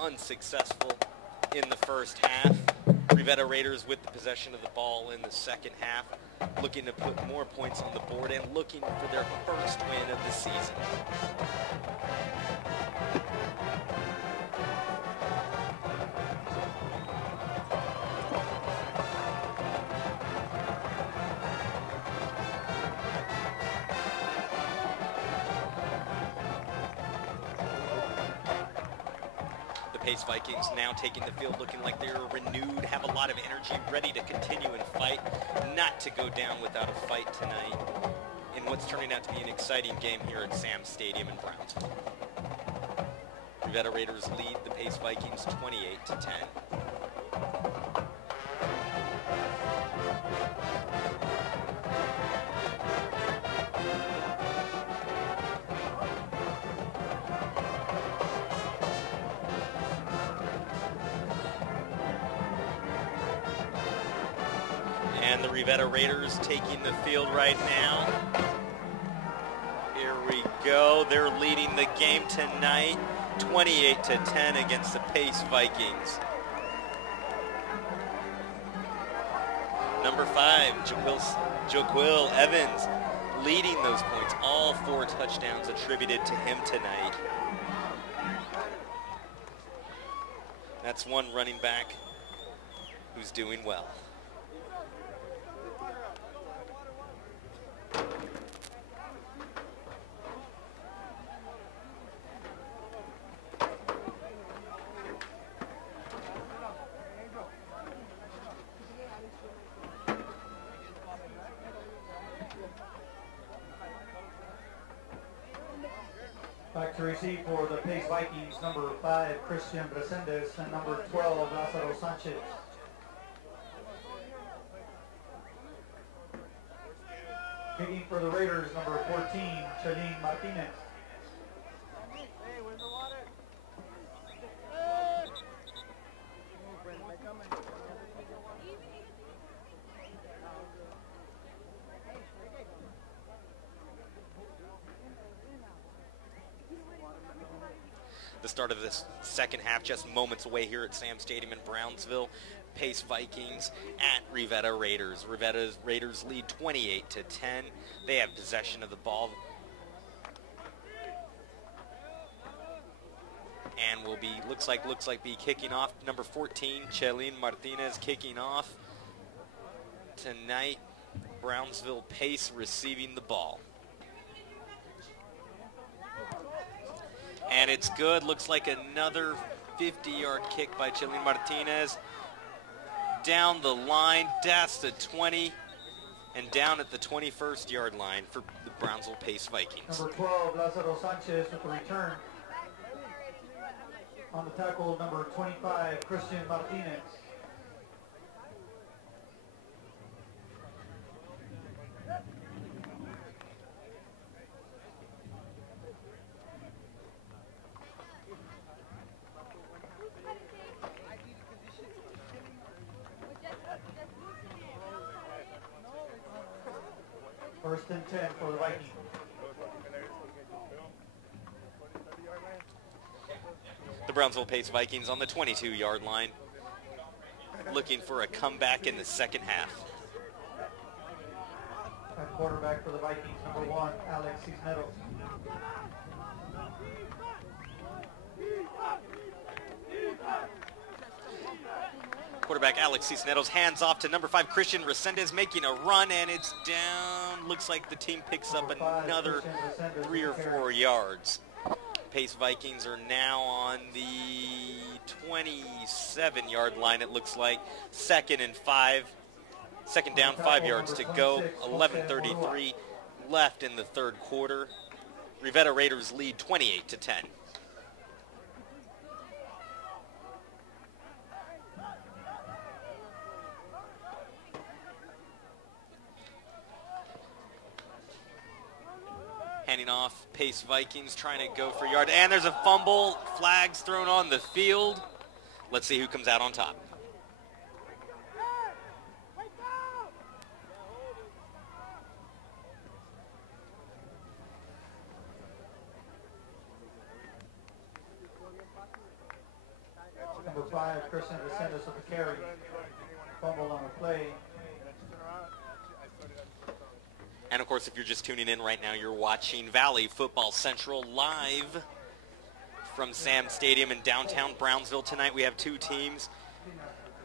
unsuccessful in the first half. Rivera Raiders with the possession of the ball in the second half, looking to put more points on the board and looking for their first win of the season. Pace Vikings now taking the field, looking like they're renewed, have a lot of energy, ready to continue and fight, not to go down without a fight tonight in what's turning out to be an exciting game here at Sam's Stadium in Brownsville. Rivera Raiders lead the Pace Vikings 28-10. And the Rivera Raiders taking the field right now. Here we go. They're leading the game tonight, 28-10 against the Pace Vikings. Number 5, Joquil Evans leading those points. All 4 touchdowns attributed to him tonight. That's one running back who's doing well. Back to receive for the Pace Vikings, number 5, Christian Resendez, and number 12, Lázaro Sanchez. Kicking for the Raiders, number 14, Chalin Martinez. The start of this second half just moments away here at Sam Stadium in Brownsville. Pace Vikings at Rivera Raiders. Rivera Raiders lead 28-10. They have possession of the ball. And will be, looks like be kicking off. Number 14, Chalin Martinez kicking off tonight. Brownsville Pace receiving the ball. And it's good. Looks like another 50-yard kick by Chalin Martinez. Down the line, past the 20, and down at the 21st-yard line for the Brownsville Pace Vikings. Number 12, Lázaro Sanchez with the return. On the tackle, number 25, Christian Martinez. First and 10 for the Vikings. The Brownsville Pace Vikings on the 22-yard line, looking for a comeback in the second half. At quarterback for the Vikings, number 1, Alex Cisneros. Quarterback Alex Cisneros hands off to number 5, Christian Resendez, making a run, and it's down. Looks like the team picks up another 3 or 4 yards. Pace Vikings are now on the 27-yard line, it looks like. Second down, 5 yards to go. 11:33 left in the third quarter. Rivera Raiders lead 28-10. Handing off, Pace Vikings trying to go for a yard. And there's a fumble. Flags thrown on the field. Let's see who comes out on top. 5, Christian Resendez with the carry. Fumble on the play. And of course, if you're just tuning in right now, you're watching Valley Football Central live from Sam Stadium in downtown Brownsville. Tonight we have two teams,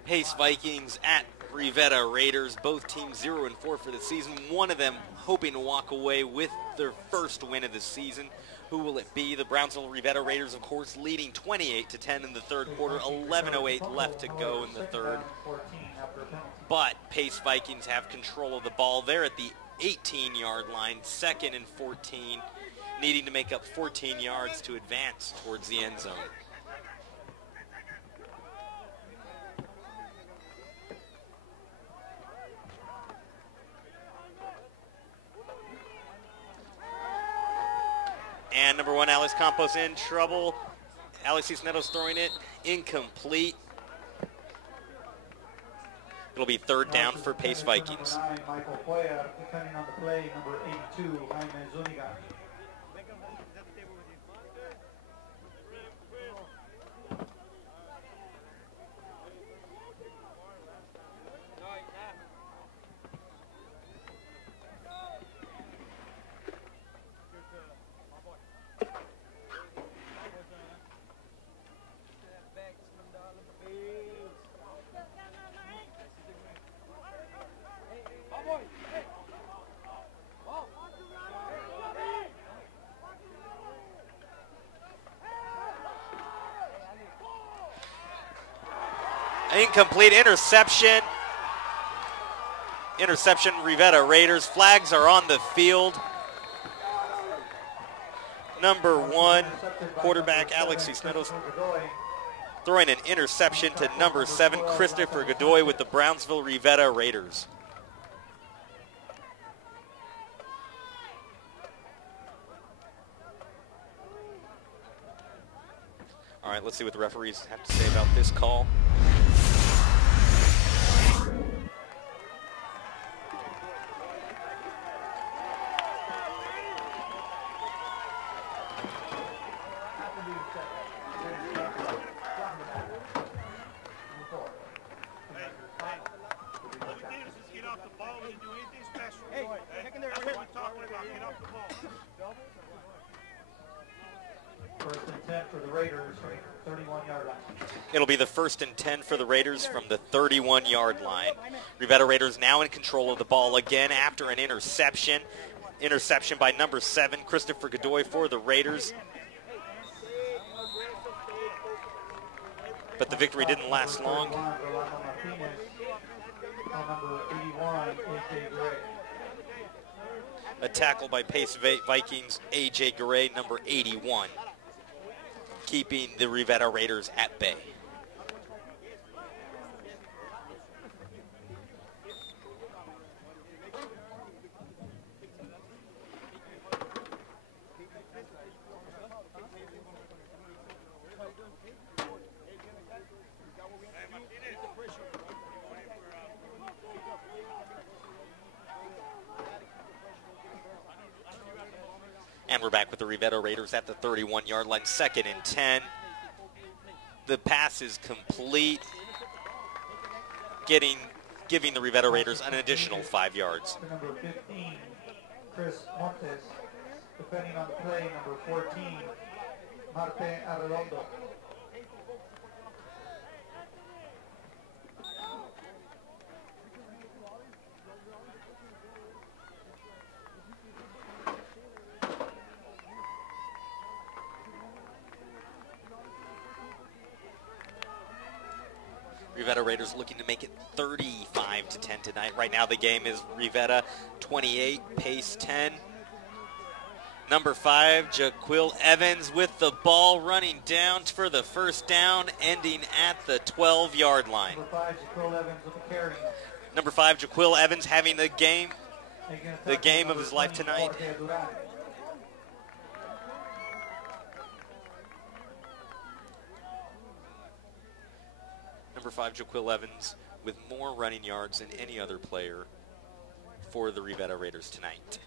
Pace Vikings at Rivera Raiders. Both teams 0-4 for the season. One of them hoping to walk away with their first win of the season. Who will it be? The Brownsville Rivera Raiders, of course, leading 28-10 in the third quarter. 11:08 left to go in the third. But Pace Vikings have control of the ball. They're at the 18-yard line, 2nd and 14, needing to make up 14 yards to advance towards the end zone. And number 1, Alex Campos in trouble. Alex Cisneros throwing it incomplete. It'll be 3rd down for Pace Vikings. Michael Poya, depending on the play, number 82, Jaime Zuniga. Incomplete, interception. Interception, Rivera Raiders. Flags are on the field. Number 1, quarterback Alex Cisneros throwing an interception to number 7, Christopher Godoy with the Brownsville Rivera Raiders. All right, let's see what the referees have to say about this call. It'll be the 1st and 10 for the Raiders from the 31-yard line. Rivera Raiders now in control of the ball again after an interception. Interception by number 7, Christopher Godoy for the Raiders. But the victory didn't last long. A tackle by Pace Vikings, A.J. Garay, number 81, keeping the Rivera Raiders at bay. And we're back with the Rivera Raiders at the 31-yard line, 2nd and 10. The pass is complete, giving the Rivera Raiders an additional 5 yards. Number 15, Chris Montes. Depending on the play, number 14, Marte Arredondo. Rivera Raiders looking to make it 35-10 tonight. Right now the game is Rivera 28, Pace 10. Number 5, Jaquil Evans with the ball running down for the 1st down, ending at the 12-yard line. Number 5, Jaquil Evans having the game of his life tonight. Number 5, Jaquil Evans, with more running yards than any other player for the Rivera Raiders tonight.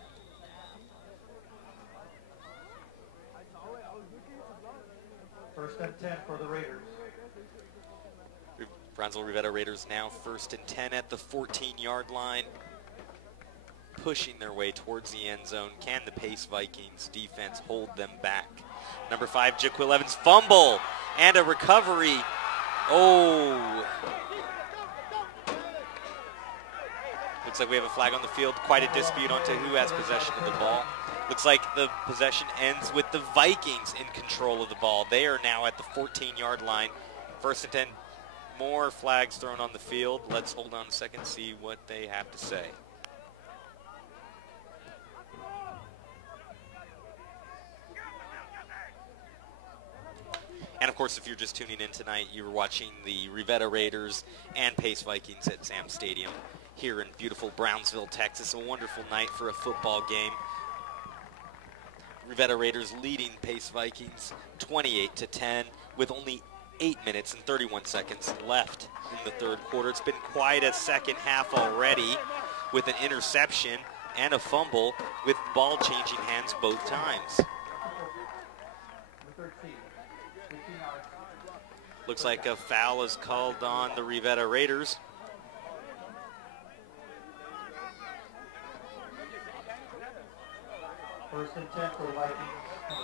First and 10 for the Raiders. Brownsville Rivera Raiders now 1st and 10 at the 14-yard line, pushing their way towards the end zone. Can the Pace Vikings defense hold them back? Number 5, Jaquil Evans, fumble and a recovery. Oh. Looks like we have a flag on the field. Quite a dispute onto who has possession of the ball. Looks like the possession ends with the Vikings in control of the ball. They are now at the 14-yard line. 1st and 10. More flags thrown on the field. Let's hold on a second, see what they have to say. And of course, if you're just tuning in tonight, you're watching the Rivera Raiders and Pace Vikings at Sam Stadium here in beautiful Brownsville, Texas. A wonderful night for a football game. Rivera Raiders leading Pace Vikings 28-10 with only 8 minutes and 31 seconds left in the third quarter. It's been quite a second half already with an interception and a fumble with ball changing hands both times. Looks like a foul is called on the Rivera Raiders. First and 10 for Vikings,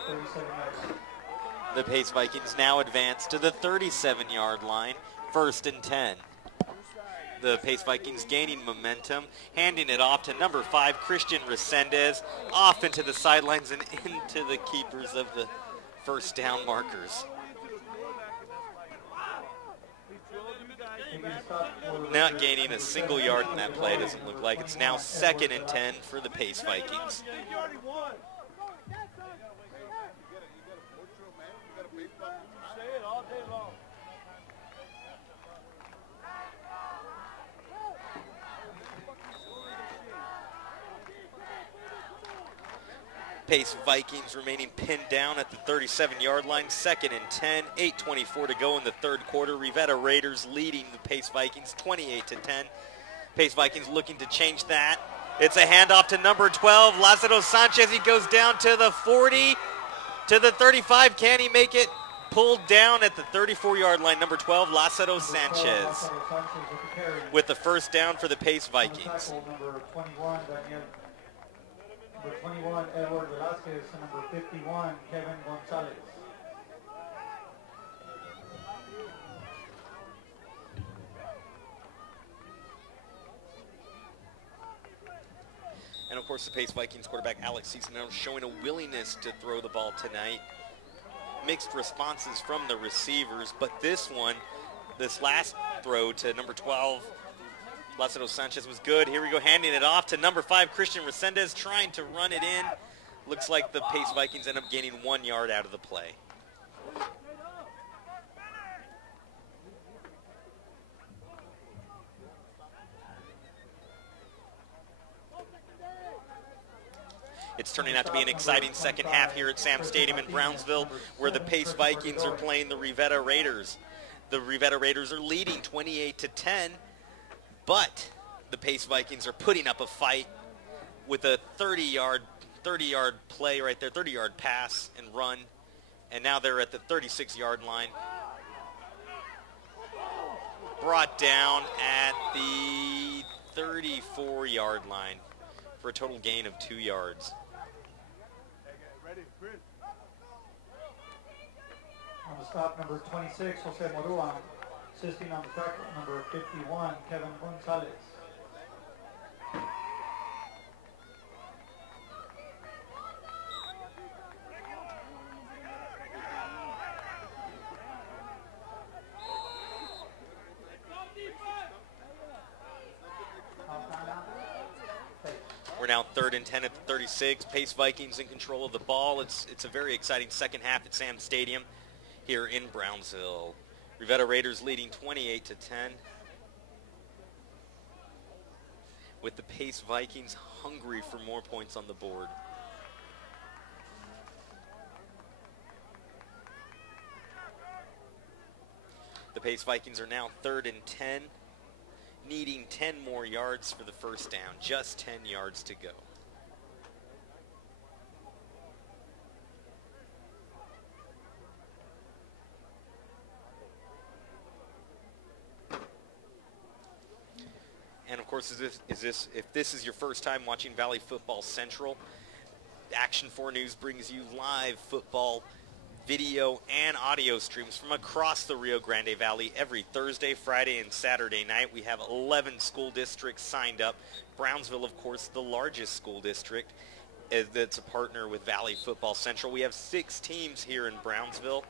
37 yards. The Pace Vikings now advance to the 37-yard line, 1st and 10. The Pace Vikings gaining momentum, handing it off to number 5, Christian Resendez, off into the sidelines and into the keepers of the first down markers. Not gaining a single yard in that play, doesn't look like. It's now 2nd and 10 for the Pace Vikings. Pace Vikings remaining pinned down at the 37-yard line, 2nd and 10, 8:24 to go in the third quarter. Rivera Raiders leading the Pace Vikings 28-10. Pace Vikings looking to change that. It's a handoff to number 12, Lázaro Sanchez. He goes down to the 40, to the 35. Can he make it? Pulled down at the 34-yard line, number 12, Lázaro Sanchez, with the first down for the Pace Vikings. Number 21, Edward Velasquez, and number 51, Kevin Gonzalez. And of course, the Pace Vikings quarterback Alex Cisneros showing a willingness to throw the ball tonight. Mixed responses from the receivers, but this last throw to number 12, Lázaro Sanchez, was good. Here we go, handing it off to number 5, Christian Resendez, trying to run it in. Looks like the Pace Vikings end up gaining 1 yard out of the play. It's turning out to be an exciting second half here at Sam Stadium in Brownsville, where the Pace Vikings are playing the Rivera Raiders. The Rivera Raiders are leading 28-10. But the Pace Vikings are putting up a fight with a 30-yard play right there, 30-yard pass and run. And now they're at the 36-yard line. Brought down at the 34-yard line for a total gain of 2 yards. On the stop, number 26, Jose Morua. Assisting on the tackle, number 51, Kevin Gonzalez. We're now 3rd and 10 at the 36. Pace Vikings in control of the ball. It's a very exciting second half at Sam Stadium here in Brownsville. Rivera Raiders leading 28-10. With the Pace Vikings hungry for more points on the board. The Pace Vikings are now 3rd and 10, needing 10 more yards for the first down. Just 10 yards to go. And of course, if this is your first time watching Valley Football Central, Action 4 News brings you live football video and audio streams from across the Rio Grande Valley every Thursday, Friday, and Saturday night. We have 11 school districts signed up. Brownsville, of course, the largest school district that's a partner with Valley Football Central. We have 6 teams here in Brownsville.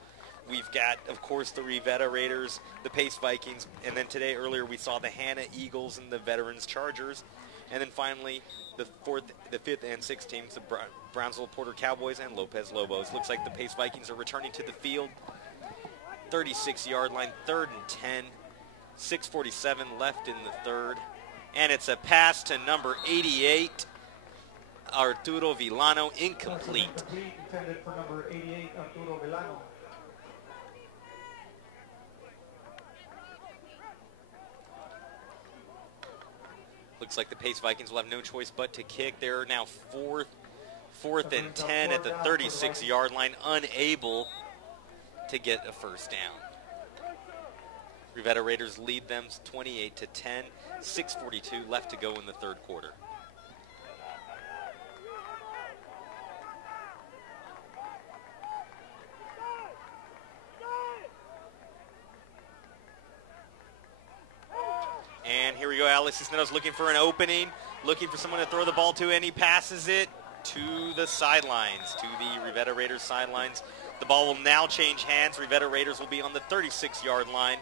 We've got, of course, the Rivera Raiders, the Pace Vikings, and then today, earlier, we saw the Hanna Eagles and the Veterans Chargers. And then finally, the 5th, and 6th teams, the Brownsville Porter Cowboys and Lopez Lobos. Looks like the Pace Vikings are returning to the field. 36-yard line, 3rd and 10. 6:47 left in the third. And it's a pass to number 88, Arturo Villano, incomplete. Intended for number 88, Arturo Villano. Looks like the Pace Vikings will have no choice but to kick. They're now fourth and 10 at the 36-yard line, unable to get a first down. Rivera Raiders lead them 28-10. 6:42 left to go in the third quarter. And here we go, Alex Cisneros looking for an opening, looking for someone to throw the ball to, and he passes it to the sidelines, to the Rivera Raiders sidelines. The ball will now change hands. Rivera Raiders will be on the 36-yard line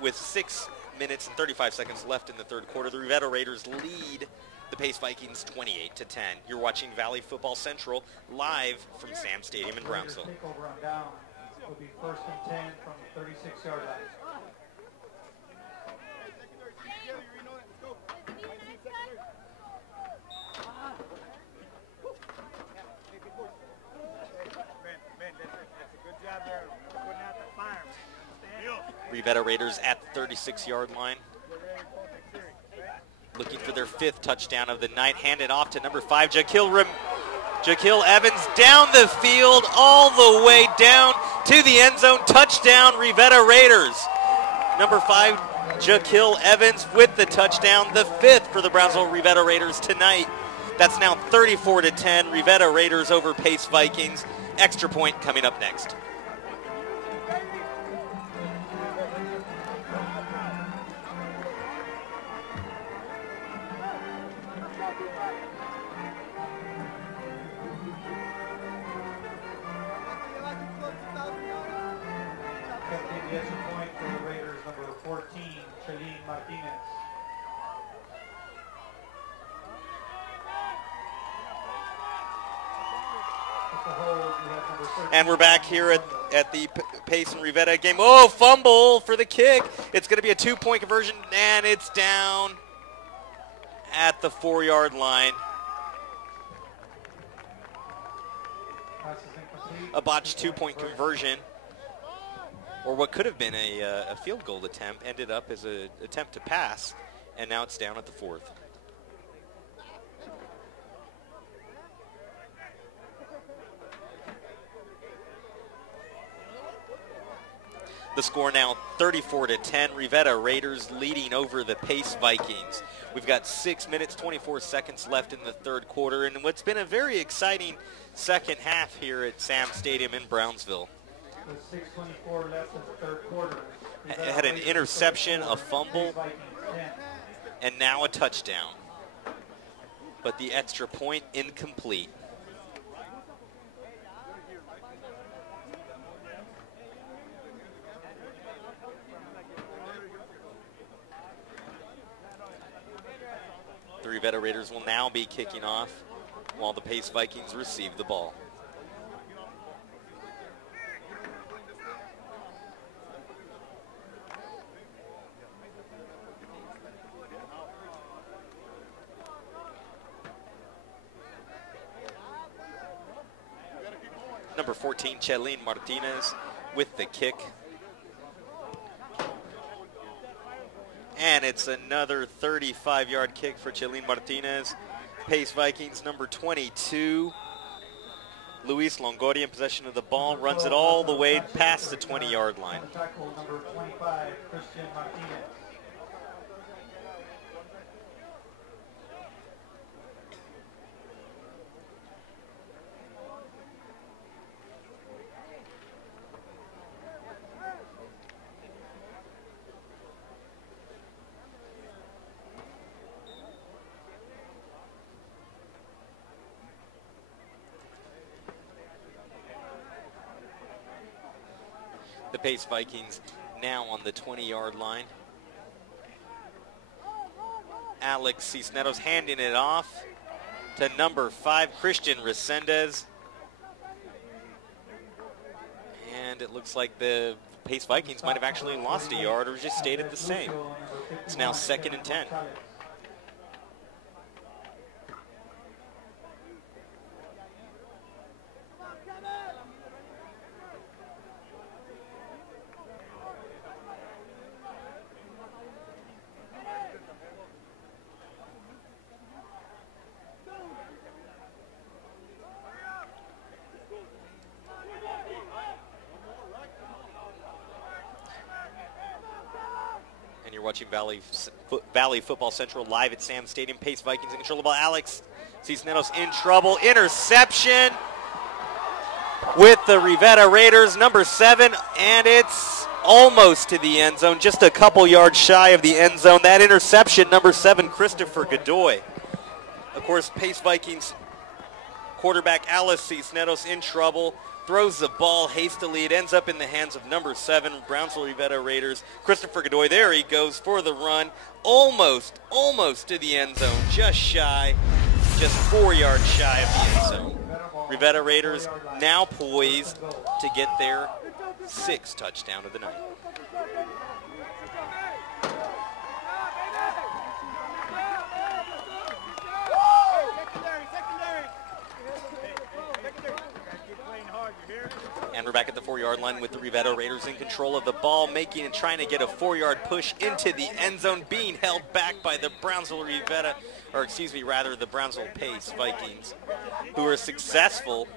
with 6 minutes and 35 seconds left in the third quarter. The Rivera Raiders lead the Pace Vikings 28-10. You're watching Valley Football Central live from Sam Stadium in Brownsville. Takeover on down. It will be 1st and 10 from the 36-yard line. Rivera Raiders at the 36-yard line, looking for their 5th touchdown of the night. Handed off to number 5, Jaquil Evans, down the field, all the way down to the end zone. Touchdown, Rivera Raiders. Number 5, Jaquil Evans with the touchdown, the 5th for the Brownsville Rivera Raiders tonight. That's now 34-10, Rivera Raiders over Pace Vikings. Extra point coming up next. The extra point for the Raiders, number 14, Chelín Martinez. And we're back here at the Pace and Rivera game. Oh, fumble for the kick. It's going to be a 2-point conversion, and it's down at the 4-yard line. A botched 2-point conversion, or what could have been a field goal attempt, ended up as an attempt to pass, and now it's down at the 4th. The score now 34-10. Rivera Raiders leading over the Pace Vikings. We've got 6 minutes, 24 seconds left in the third quarter, and what's been a very exciting second half here at Sam Stadium in Brownsville. With 6:24 left in the third quarter. Had an interception, a fumble, and now a touchdown. But the extra point incomplete. The Rivera Raiders will now be kicking off while the Pace Vikings receive the ball. Number 14, Chelín Martinez with the kick. And it's another 35-yard kick for Chelín Martinez. Pace Vikings, number 22, Luis Longoria in possession of the ball, runs it all the way past the 20-yard line. Tackle number 25, Christian Martinez. the Pace Vikings now on the 20-yard line. Alex Cisneros handing it off to number 5, Christian Resendez. And it looks like the Pace Vikings might have actually lost a yard or just stayed at the same. It's now 2nd and 10. You're watching Valley Football Central live at Sam Stadium. Pace Vikings in control of the ball. Alex Cisneros in trouble. Interception with the Rivera Raiders, number 7, and it's almost to the end zone, just a couple yards shy of the end zone. That interception, number 7, Christopher Godoy. Of course, Pace Vikings quarterback Alex Cisneros in trouble. Throws the ball hastily. It ends up in the hands of number 7, Brownsville Rivera Raiders. Christopher Godoy, there he goes for the run. Almost to the end zone. Just shy, just 4 yards shy of the end zone. Rivera Raiders now poised to get their 6th touchdown of the night. And we're back at the 4-yard line with the Rivera Raiders in control of the ball, making and trying to get a 4-yard push into the end zone, being held back by the Brownsville Rivera, or excuse me, rather the Brownsville Pace Vikings, who are successful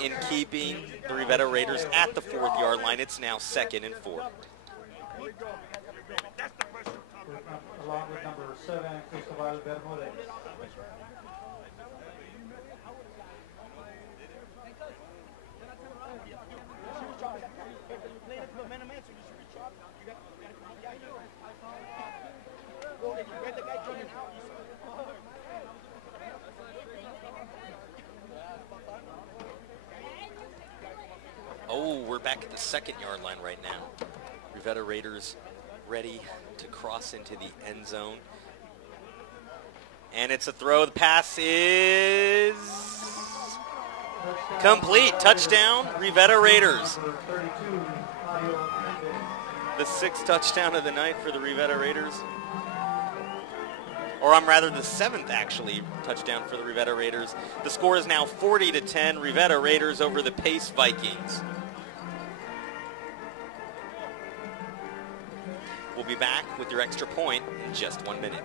in keeping the Rivera Raiders at the 4th-yard line. It's now 2nd and 4. Along with number 7, Cristobal Bermudez. Oh, we're back at the 2nd-yard line right now. Rivera Raiders ready to cross into the end zone. And it's a throw. The pass is complete. Touchdown, Rivera Raiders. The 6th touchdown of the night for the Rivera Raiders. Or rather the 7th actually touchdown for the Rivera Raiders. The score is now 40-10, Rivera Raiders over the Pace Vikings. We'll be back with your extra point in just 1 minute.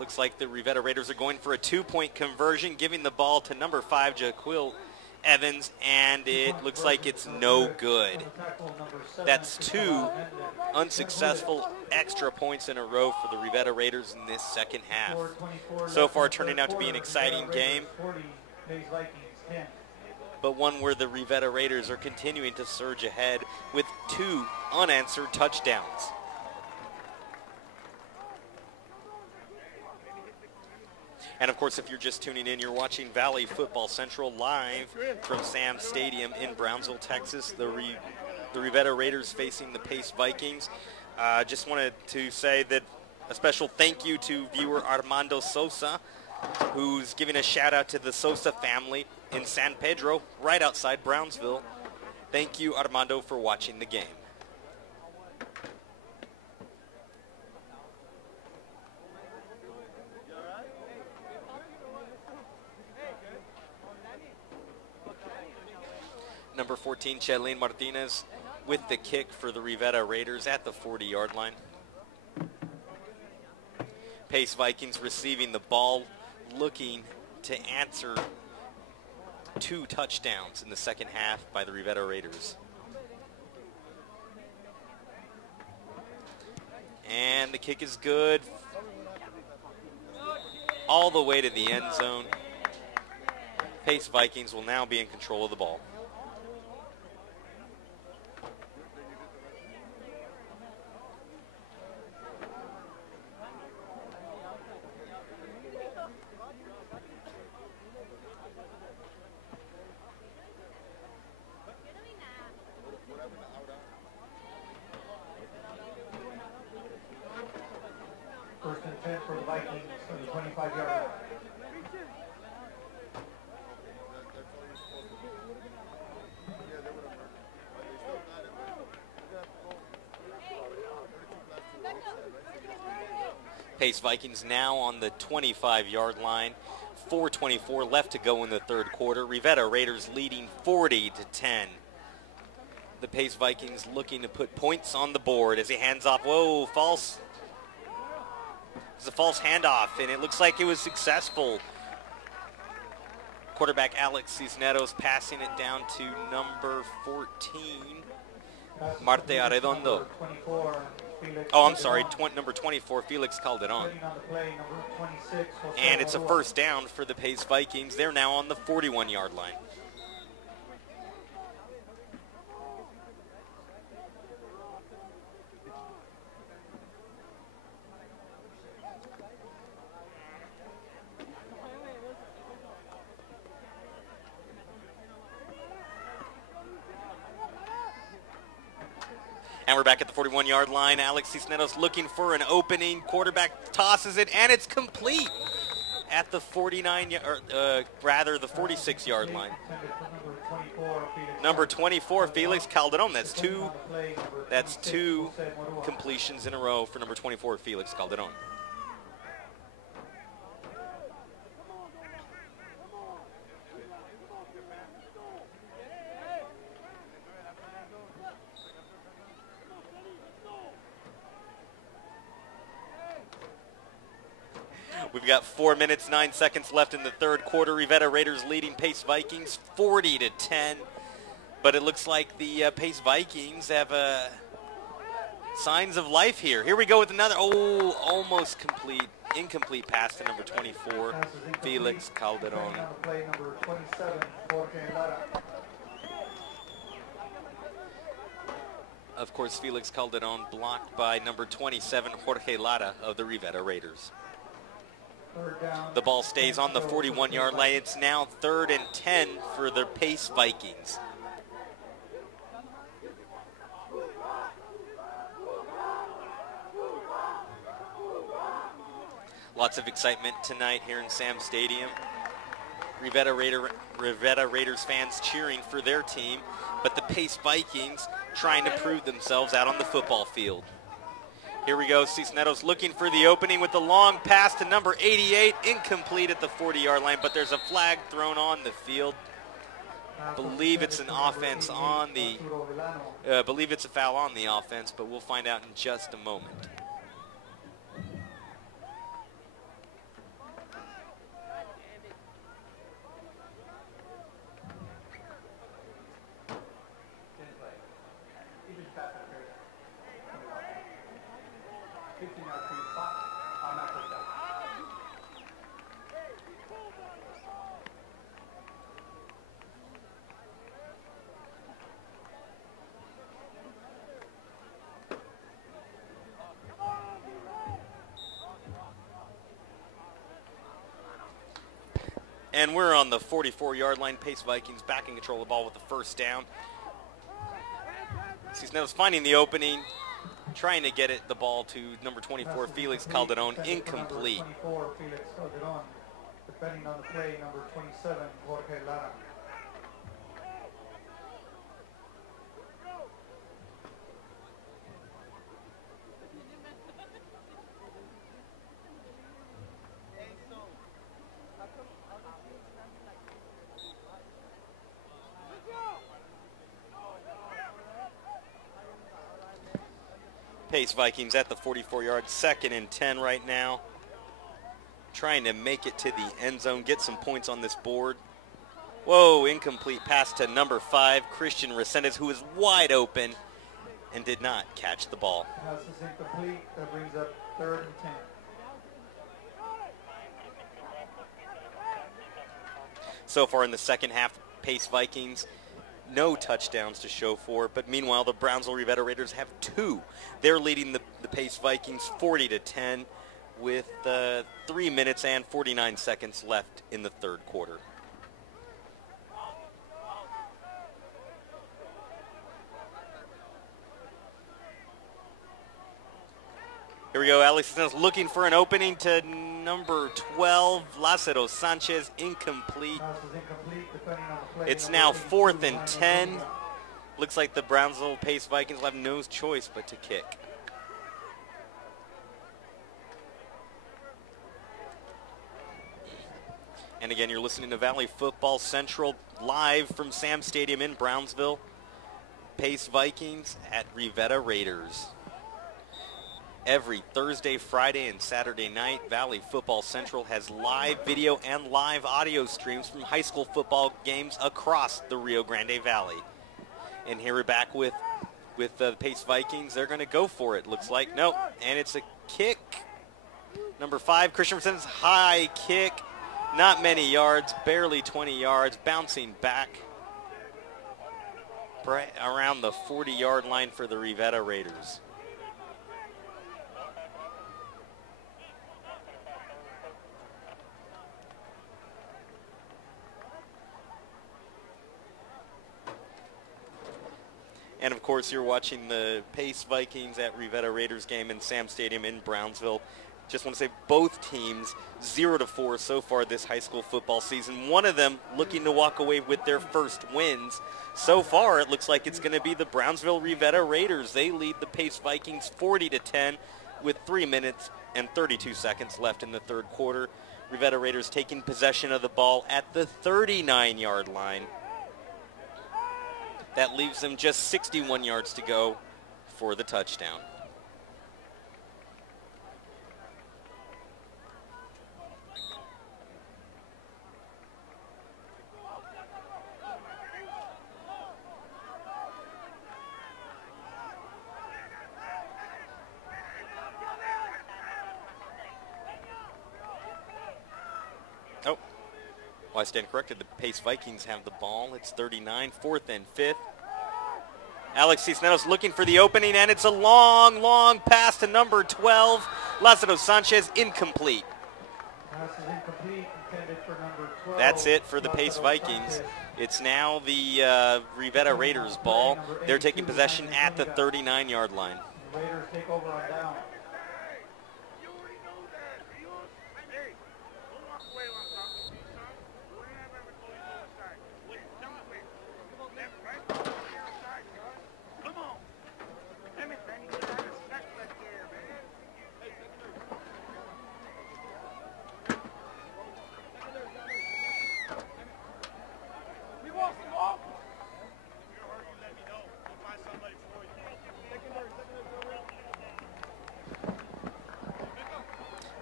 Looks like the Rivera Raiders are going for a 2-point conversion, giving the ball to number 5, Jaquil Evans, and it looks like it's no good. That's 2 unsuccessful extra points in a row for the Rivera Raiders in this 2nd half. So far turning out to be an exciting game, but one where the Rivera Raiders are continuing to surge ahead with 2 unanswered touchdowns. And of course, if you're just tuning in, you're watching Valley Football Central live from Sam Stadium in Brownsville, Texas. The Rivera Raiders facing the Pace Vikings. Just wanted to say that a special thank you to viewer Armando Sosa, who's giving a shout out to the Sosa family in San Pedro, right outside Brownsville. Thank you, Armando, for watching the game. Number 14, Chelene Martinez with the kick for the Rivera Raiders at the 40-yard line. Pace Vikings receiving the ball, looking to answer 2 touchdowns in the 2nd half by the Rivera Raiders. And the kick is good. All the way to the end zone. Pace Vikings will now be in control of the ball. First and 10 for the Vikings on the 25-yard line. Pace Vikings now on the 25-yard line. 4:24 left to go in the third quarter. Rivera Raiders leading 40-10. The Pace Vikings looking to put points on the board as he hands off. Whoa, false. It's a false handoff, and it looks like it was successful. Quarterback Alex Cisneros passing it down to number 14, Marte Arredondo. Oh, I'm sorry, number 24, Felix Calderon. And it's a first down for the Pace Vikings. They're now on the 41-yard line. And we're back at the 41-yard line. Alex Cisneros looking for an opening. Quarterback tosses it, and it's complete at the 46-yard line. Number 24, Felix Calderon. That's two completions in a row for number 24, Felix Calderon. We've got 4 minutes, 9 seconds left in the third quarter. Rivera Raiders leading Pace Vikings 40-10. But it looks like the Pace Vikings have signs of life here. Here we go with another, almost complete, incomplete pass to number 24, Felix Calderon. Of course, Felix Calderon blocked by number 27, Jorge Lara of the Rivera Raiders. The ball stays on the 41-yard line. It's now 3rd and 10 for the Pace Vikings. Lots of excitement tonight here in Sam Stadium. Rivera Raiders fans cheering for their team, but the Pace Vikings trying to prove themselves out on the football field. Here we go, Cisneros looking for the opening with the long pass to number 88, incomplete at the 40-yard line, but there's a flag thrown on the field. Believe it's an offense on the, believe it's a foul on the offense, but we'll find out in just a moment. And we're on the 44-yard line. Pace Vikings back in control of the ball with the first down. Cisneros finding the opening, trying to get the ball to number 24, Felix Calderon, incomplete. Depending on the play, number 27, Jorge Lara. Pace Vikings at the 44-yard, 2nd and 10 right now. Trying to make it to the end zone, get some points on this board. Whoa, incomplete pass to number 5, Christian Resendez, who is wide open and did not catch the ball. Pass is incomplete. That brings up 3rd and 10. so far in the second half. Pace Vikings, no touchdowns to show for, but meanwhile the Brownsville Rivera Raiders have 2. They're leading the Pace Vikings 40-10 with 3 minutes and 49 seconds left in the third quarter. Here we go. Alex Cisneros looking for an opening to number 12, Lázaro Sanchez, incomplete. It's now 4th and 10. Looks like the Brownsville Pace Vikings will have no choice but to kick. And again, you're listening to Valley Football Central live from Sam Stadium in Brownsville. Pace Vikings at Rivera Raiders. Every Thursday, Friday, and Saturday night, Valley Football Central has live video and live audio streams from high school football games across the Rio Grande Valley. And here we're back with the Pace Vikings. They're going to go for it, looks like. No, and it's a kick. Number 5, Christian Resendez, high kick. Not many yards, barely 20 yards, bouncing back around the 40-yard line for the Rivera Raiders. And, of course, you're watching the Pace Vikings at Rivera Raiders game in Sam Stadium in Brownsville. Just want to say both teams 0-4 so far this high school football season. One of them looking to walk away with their first wins. So far, it looks like it's going to be the Brownsville Rivera Raiders. They lead the Pace Vikings 40-10 with 3 minutes and 32 seconds left in the third quarter. Rivera Raiders taking possession of the ball at the 39-yard line. That leaves them just 61 yards to go for the touchdown. Oh. Well, I stand corrected. The Pace Vikings have the ball. It's 39, 4th and 5th. Alex Cisneros looking for the opening, and it's a long, long pass to number 12. Lázaro Sanchez, incomplete. Pass is incomplete, intended for number 12. That's it for the Pace Vikings. It's now the Rivera Raiders ball. They're taking possession at the 39-yard line. The Raiders take over on down.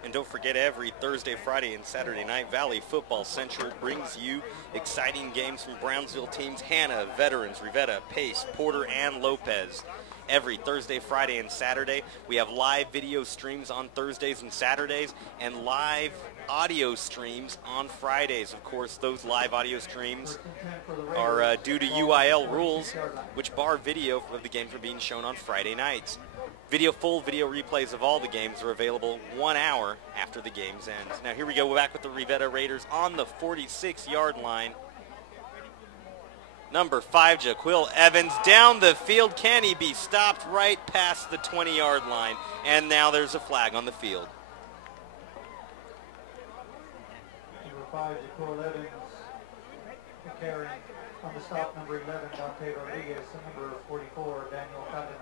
And don't forget, every Thursday, Friday, and Saturday night, Valley Football Central brings you exciting games from Brownsville teams Hanna, Veterans, Rivera, Pace, Porter, and Lopez. Every Thursday, Friday, and Saturday, we have live video streams on Thursdays and Saturdays, and live audio streams on Fridays. Of course, those live audio streams are due to UIL rules, which bar video of the game from being shown on Friday nights. Full video replays of all the games are available 1 hour after the games end. Now here we go, we're back with the Rivera Raiders on the 46-yard line. Number 5, Jaquil Evans down the field. Can he be stopped right past the 20-yard line? And now there's a flag on the field. Number 5, Jaquil Evans, carrying on the stop, number 11, Dante Rodriguez, and number 44, Daniel Cardenas.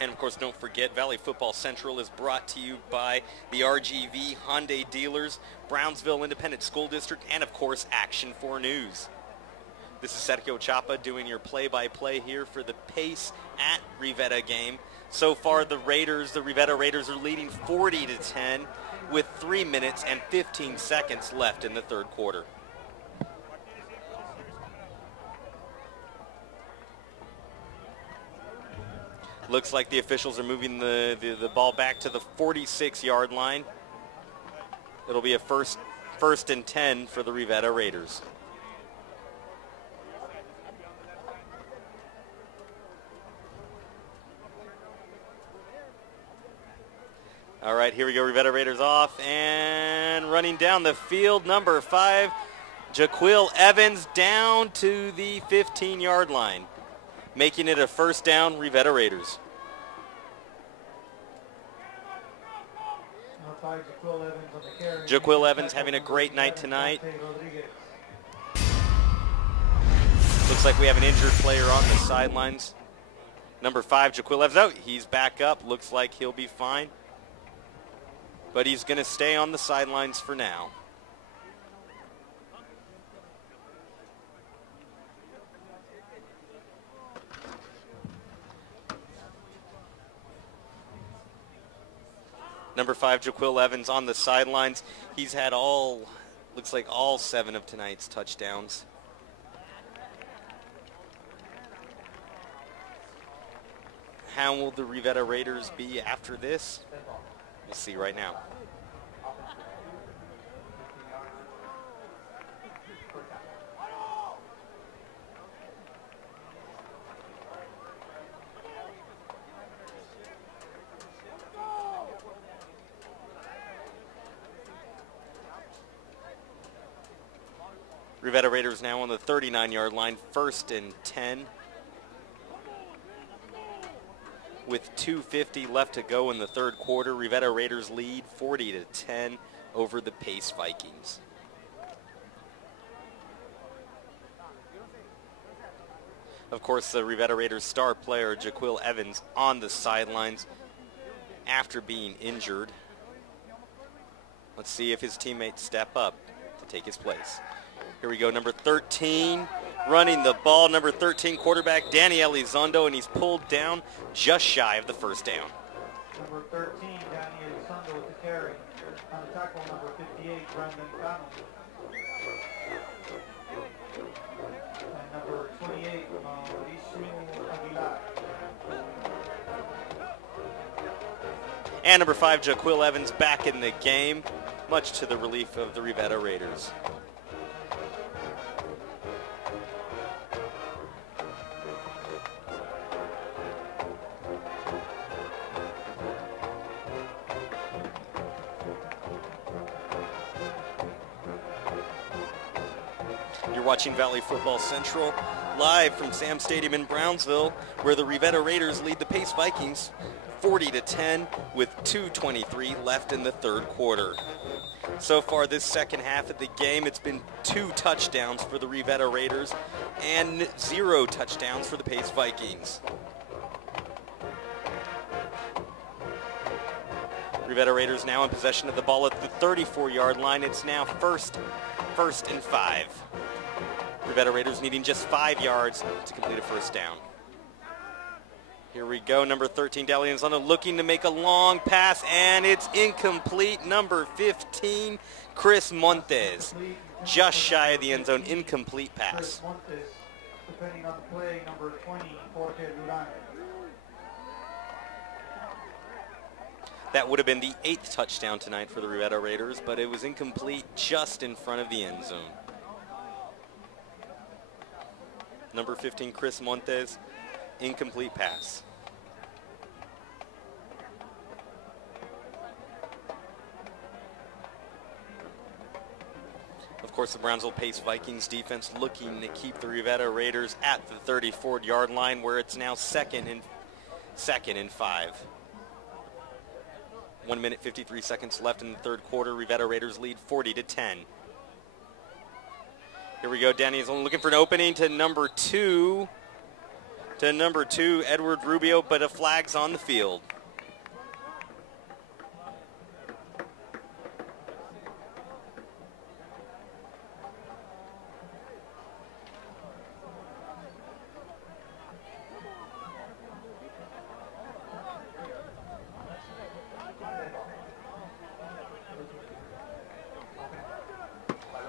And, of course, don't forget, Valley Football Central is brought to you by the RGV Hyundai dealers, Brownsville Independent School District, and, of course, Action 4 News. This is Sergio Chapa doing your play-by-play here for the Pace at Rivera game. So far, the Rivera Raiders are leading 40-10 with 3 minutes and 15 seconds left in the third quarter. Looks like the officials are moving the ball back to the 46-yard line. It'll be a first and 10 for the Rivera Raiders. All right, here we go. Rivera Raiders off and running down the field. Number 5, Jaquil Evans down to the 15-yard line, making it a first down, Rivera Raiders. Jaquil Evans having a great night tonight. Looks like we have an injured player on the sidelines. Number 5, Jaquil Evans. Oh, he's back up. Looks like he'll be fine. But he's going to stay on the sidelines for now. Number 5, Jaquil Evans on the sidelines. He's had looks like all 7 of tonight's touchdowns. How will the Rivera Raiders be after this? We'll see right now. Rivera Raiders now on the 39-yard line, first and 10. With 2:50 left to go in the third quarter, Rivera Raiders lead 40-10 over the Pace Vikings. Of course, the Rivera Raiders star player, Jaquil Evans, on the sidelines after being injured. Let's see if his teammates step up to take his place. Here we go, number 13. Running the ball, number 13 quarterback Danny Elizondo, and he's pulled down just shy of the first down. Number 13, Danny Elizondo with the carry. On the tackle, number 58, Brandon Cano. And number 28, Mauricio Aguilar. And number 5, Jaquil Evans back in the game, much to the relief of the Rivera Raiders. Watching Valley Football Central live from Sam Stadium in Brownsville, where the Rivera Raiders lead the Pace Vikings 40-10 with 2:23 left in the third quarter. So far this second half of the game, it's been 2 touchdowns for the Rivera Raiders and 0 touchdowns for the Pace Vikings. Rivera Raiders now in possession of the ball at the 34-yard line. It's now first and 5. Rivera Raiders needing just 5 yards to complete a first down. Here we go, number 13, Dalianzano looking to make a long pass, and it's incomplete. Number 15, Chris Montes, just shy of the end zone, incomplete pass. Depending on the play, number 20, Jorge Duran. That would have been the 8th touchdown tonight for the Rivera Raiders, but it was incomplete just in front of the end zone. Number 15, Chris Montes, incomplete pass. Of course, the Brownsville Pace Vikings defense looking to keep the Rivera Raiders at the 34-yard line, where it's now second and 5. 1 minute, 53 seconds left in the third quarter. Rivera Raiders lead 40-10. Here we go. Danny is only looking for an opening to number 2. Edward Rubio, but a flag's on the field.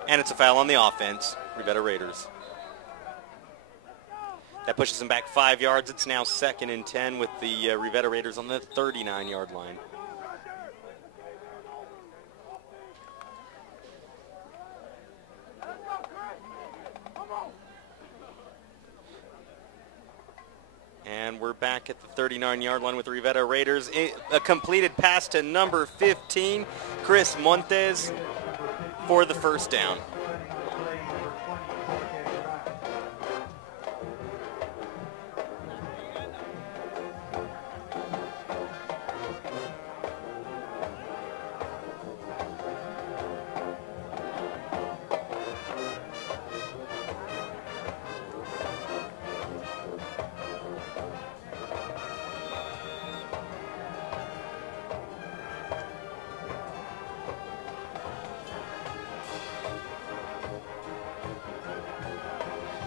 And it's a foul on the offense, Rivera Raiders. That pushes them back 5 yards. It's now 2nd and 10 with the Rivera Raiders on the 39-yard line. And we're back at the 39-yard line with the Rivera Raiders. A completed pass to number 15, Chris Montes, for the first down.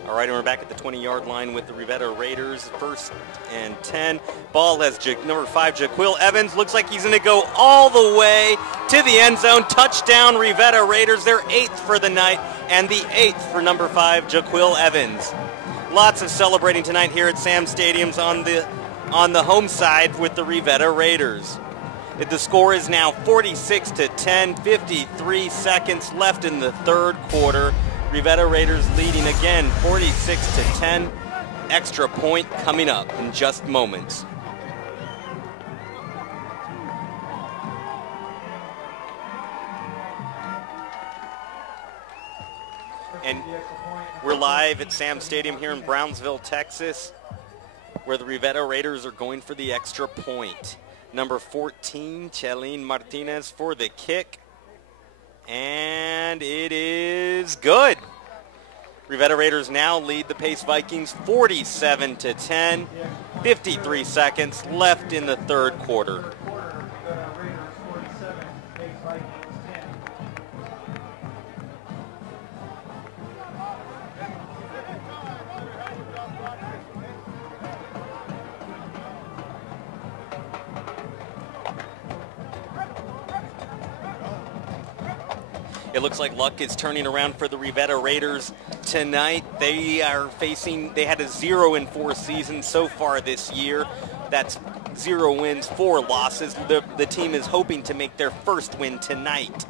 All right, and we're back at the 20-yard line with the Rivera Raiders. 1st and 10. Ball has number 5, Jaquil Evans. Looks like he's going to go all the way to the end zone. Touchdown, Rivera Raiders. Their 8th for the night, and the 8th for number 5, Jaquil Evans. Lots of celebrating tonight here at Sam Stadium's on the home side with the Rivera Raiders. The score is now 46-10, 53 seconds left in the 3rd quarter. Rivera Raiders leading again, 46-10. Extra point coming up in just moments. And we're live at Sam Stadium here in Brownsville, Texas, where the Rivera Raiders are going for the extra point. Number 14, Chelín Martinez for the kick. And it is good. Rivera Raiders now lead the Pace Vikings 47-10. 53 seconds left in the 3rd quarter. It looks like luck is turning around for the Rivera Raiders tonight. They had a 0-4 season so far this year. That's 0 wins, 4 losses. The team is hoping to make their first win tonight.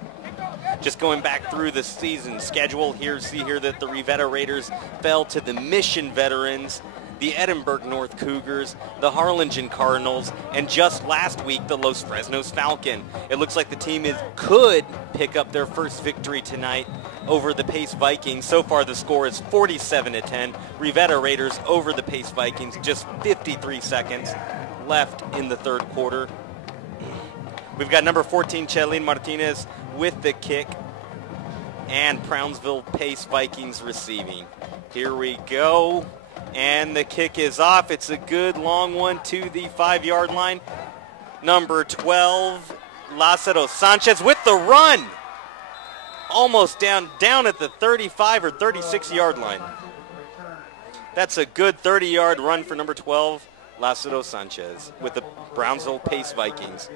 Just going back through the season schedule, see here that the Rivera Raiders fell to the Mission Veterans, the Edinburgh North Cougars, the Harlingen Cardinals, and just last week, the Los Fresnos Falcon. It looks like the team could pick up their first victory tonight over the Pace Vikings. So far, the score is 47-10. Rivera Raiders over the Pace Vikings. Just 53 seconds left in the 3rd quarter. We've got number 14, Chelín Martinez, with the kick, and Brownsville Pace Vikings receiving. Here we go. And the kick is off. It's a good long one to the 5-yard line. Number 12, Lázaro Sanchez with the run. Almost down at the 35 or 36-yard line. That's a good 30-yard run for number 12, Lázaro Sanchez, with the Brownsville Pace Vikings.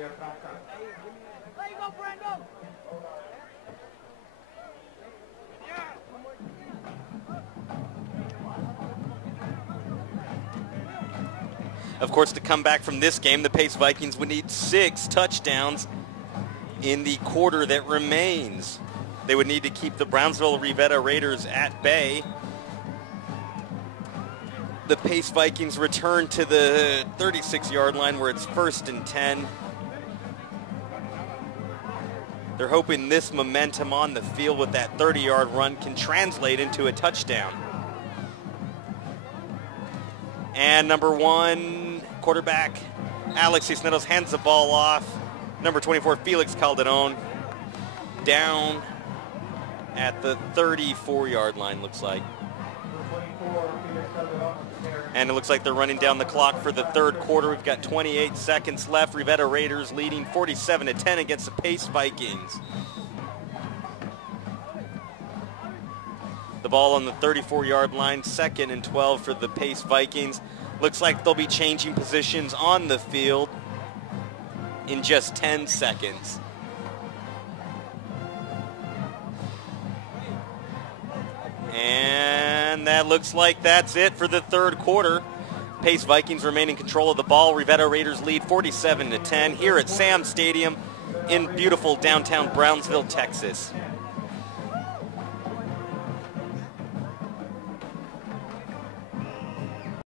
Of course, to come back from this game, the Pace Vikings would need 6 touchdowns in the quarter that remains. They would need to keep the Brownsville Rivera Raiders at bay. The Pace Vikings return to the 36-yard line where it's 1st and 10. They're hoping this momentum on the field with that 30-yard run can translate into a touchdown. And number 1, quarterback Alex Cisneros hands the ball off. Number 24, Felix Calderon, down at the 34-yard line, looks like. And it looks like they're running down the clock for the 3rd quarter. We've got 28 seconds left. Rivera Raiders leading 47-10 against the Pace Vikings. The ball on the 34-yard line, 2nd and 12 for the Pace Vikings. Looks like they'll be changing positions on the field in just 10 seconds. And that that looks like that's it for the third quarter. Pace Vikings remain in control of the ball. Rivera Raiders lead 47-10 here at Sam Stadium in beautiful downtown Brownsville, Texas.